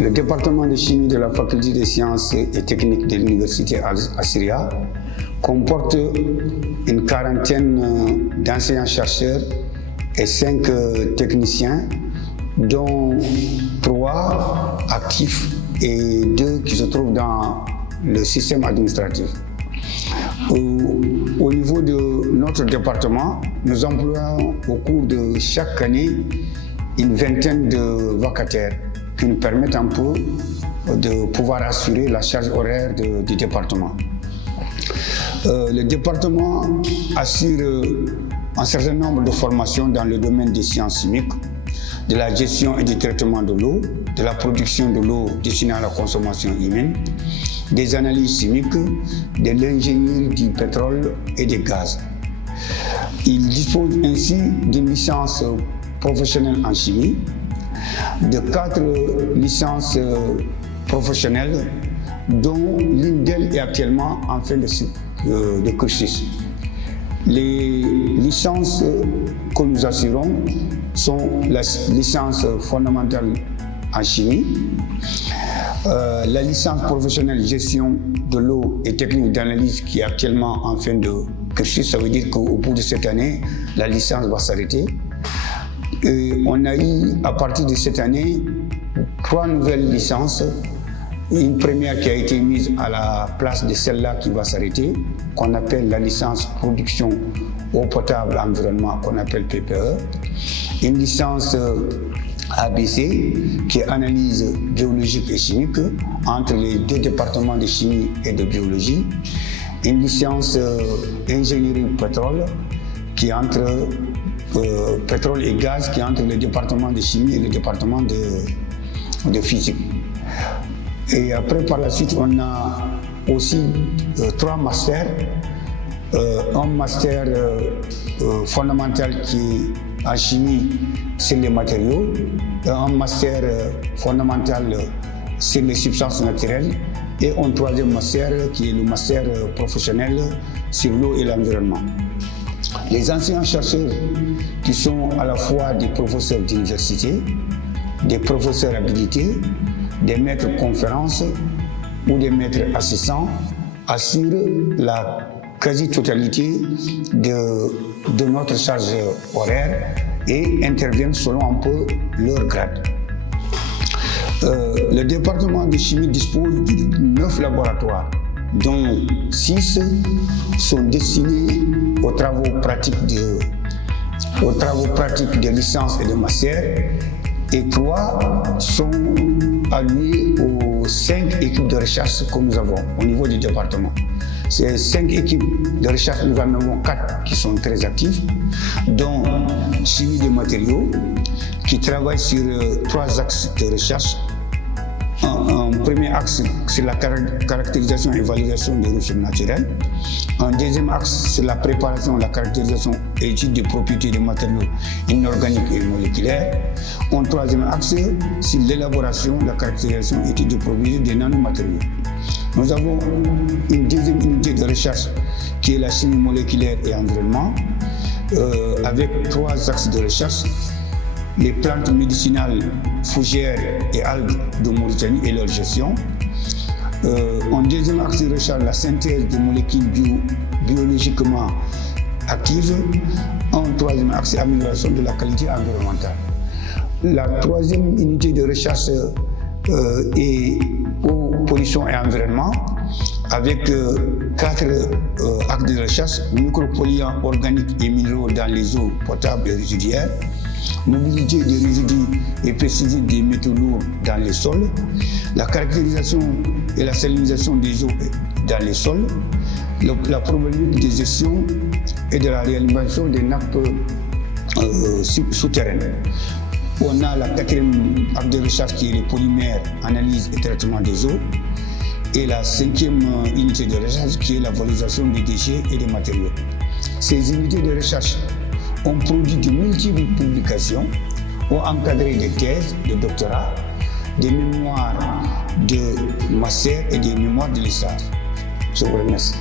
Le département de chimie de la faculté des sciences et techniques de l'université Assyria comporte une quarantaine d'enseignants-chercheurs et 5 techniciens, dont 3 actifs et 2 qui se trouvent dans le système administratif. Au niveau de notre département, nous employons au cours de chaque année une vingtaine de vacataires qui nous permettent un peu de pouvoir assurer la charge horaire du département. Le département assure un certain nombre de formations dans le domaine des sciences chimiques, de la gestion et du traitement de l'eau, de la production de l'eau destinée à la consommation humaine, des analyses chimiques, de l'ingénierie du pétrole et des gaz. Il dispose ainsi d'une licence professionnelle en chimie, de 4 licences professionnelles, dont l'une d'elles est actuellement en fin de cursus. Les licences que nous assurons sont la licence fondamentale en chimie, la licence professionnelle gestion de l'eau et technique d'analyse qui est actuellement en fin de cursus. Ça veut dire qu'au bout de cette année, la licence va s'arrêter. On a eu, à partir de cette année, 3 nouvelles licences. Une première qui a été mise à la place de celle-là qui va s'arrêter, qu'on appelle la licence production eau potable environnement, qu'on appelle PPE. Une licence ABC, qui est analyse biologique et chimique, entre les 2 départements de chimie et de biologie. Une licence ingénierie pétrole, qui est entre pétrole et gaz, qui est entre le département de chimie et le département de physique. Et après, par la suite, on a aussi 3 masters. Un master fondamental qui est en chimie sur les matériaux, un master fondamental sur les substances naturelles et un 3e master qui est le master professionnel sur l'eau et l'environnement. Les enseignants-chercheurs qui sont à la fois des professeurs d'université, des professeurs habilités, des maîtres conférences ou des maîtres assistants assurent la quasi-totalité de notre charge horaire et interviennent selon un peu leur grade. Le département de chimie dispose de 9 laboratoires, dont 6 sont destinés aux travaux pratiques de licence et de master, et 3 sont alloués aux 5 équipes de recherche que nous avons au niveau du département. Ces 5 équipes de recherche, nous en avons 4 qui sont très actives, dont chimie des matériaux, qui travaille sur 3 axes de recherche. Un premier axe, c'est la caractérisation et valorisation des ressources naturelles. Un deuxième axe, c'est la préparation, la caractérisation et étude des propriétés des matériaux inorganiques et moléculaires. Un troisième axe, c'est l'élaboration, la caractérisation et étude des propriétés des nanomatériaux. Nous avons une deuxième unité de recherche qui est la chimie moléculaire et environnement, avec 3 axes de recherche: les plantes médicinales, fougères et algues de Mauritanie et leur gestion. En deuxième axe de recherche, la synthèse de molécules biologiquement actives. En troisième axe, amélioration de la qualité environnementale. La 3e unité de recherche est eau, pollution et environnement, avec 4 axes de recherche: micropolluants organiques et minéraux dans les eaux potables et résiduaires, mobilité des résidus et pesticides des métaux lourds dans les sols, la caractérisation et la salinisation des eaux dans les sols, la problématique de gestion et de la réalisation des nappes souterraines. On a la 4e axe de recherche qui est les polymères, analyse et traitement des eaux, et la 5e unité de recherche qui est la valorisation des déchets et des matériaux. Ces unités de recherche ont produit de multiples publications, ont encadré des thèses de doctorat, des mémoires de master et des mémoires de licence. Je vous remercie.